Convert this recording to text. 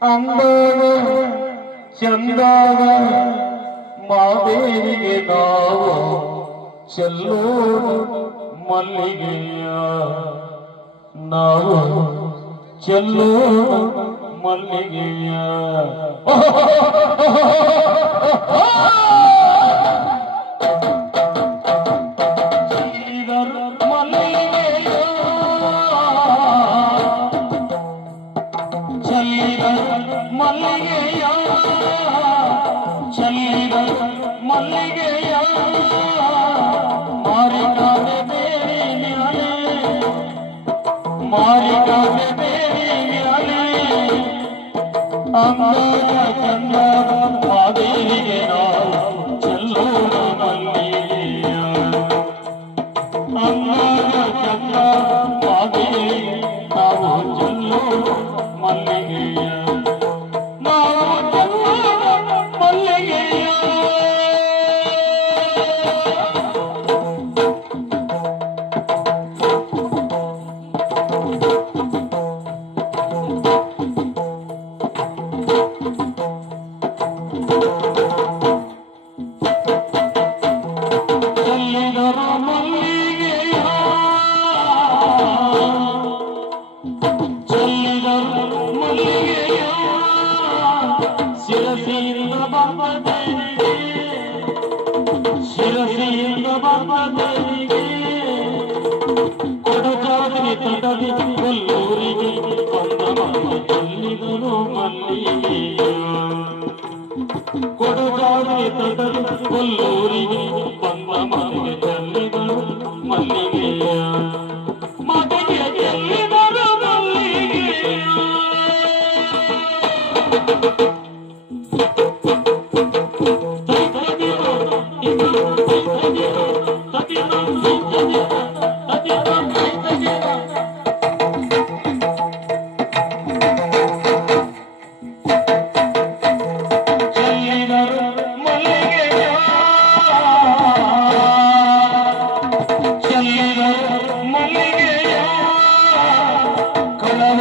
ಅಂದದ ಚಂದದ ಮಾದೇವಿಗೆ ನಾವು ಚೆಲ್ಲೋಣ ಮಲ್ಲಿಗೆಯ ನಾವು ಚೆಲ್ಲೋಣ ಮಲ್ಲಿಗೆಯ ಮಲ್ಲಿಗೆಯ ಚಲ್ಲಿದ ಮಲ್ಲಿಗೆಯ ಮಾರಿಕಾದೆ ಬೇರೆ ನ್ಯಾಲೆ ಮಾರಿಕಾದೆ ಬೇರೆ ನ್ಯಾಲೆ ಅಂದದ ಚಂದದ ಮಾದೇವಿಗೆ ನಾವು ಚೆಲ್ಲೋಣ ಮಲ್ಲಿಗೆಯ ಅಂದದ ಚಂದದ ಮಾದೇವಿಗೆ ನಾವು ಚೆಲ್ಲೋಣ ಮಲ್ಲಿಗೆಯ ಶಿರಸಿಯಿಂದ ಬಾಬಾದೇವಿಗೆ ಕೊಡಚಾದ್ರಿ ತಟದಿ ಕೊಲ್ಲೂರಿಗೆ ಬಂದ ಮನೆ ಚೆಲ್ಲಿದರು ಮಲ್ಲಿಗೆಯ ಕೊಡಚಾದ್ರಿ ತಟದಿ ಕೊಲ್ಲೂರಿಗೆ ಬಂದ ಮನೆಗೆ ಚೆಲ್ಲಿದರು ಮಲ್ಲಿಗೆಯ ಮನೆಗೆ ಚೆಲ್ಲಿದರು ಮಲ್ಲಿಗೆಯ ಮಲ್ಲಿಗೆಯ ಕಳವ